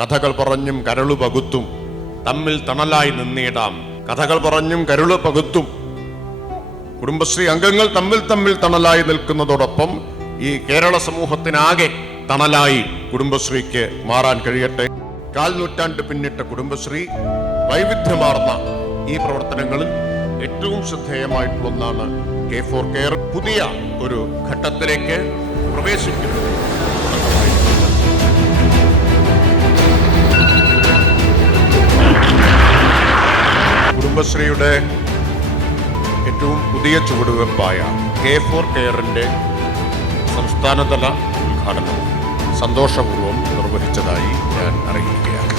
കഥകൾ പറഞ്ഞും കരളു പകുത്തും. തമ്മിൽ തണലായി നിന്നിടാം. കഥകൾ പറഞ്ഞും കരുൾ പകുത്തും. കുടുംബശ്രീ അംഗങ്ങൾ തമ്മിൽ തമ്മിൽ തണലായി നിൽക്കുന്നതോടൊപ്പം ഈ കേരള സമൂഹത്തിനാകെ തണലായി കുടുംബശ്രീക്ക് മാറാൻ കഴിയട്ടെ. കാൽ നൂറ്റാണ്ട് പിന്നിട്ട കുടുംബശ്രീ വൈവിധ്യമാർന്ന ഈ പ്രവർത്തനങ്ങളിൽ ഏറ്റവും ശ്രദ്ധേയമായിട്ടുള്ള ഒന്നാണ് കെ ഫോർ കെയർ. പുതിയ ഒരു ഘട്ടത്തിലേക്ക് പ്രവേശിക്കുന്നത്. കുടുംബശ്രീയുടെ ഏറ്റവും പുതിയ ചുവടുവെപ്പായ കെ ഫോർ കെയറിന്റെ സംസ്ഥാനതല ഉദ്ഘാടനം സന്തോഷപൂർവം നിർവഹിച്ചതായി ഞാൻ അറിയിക്കുകയാണ്.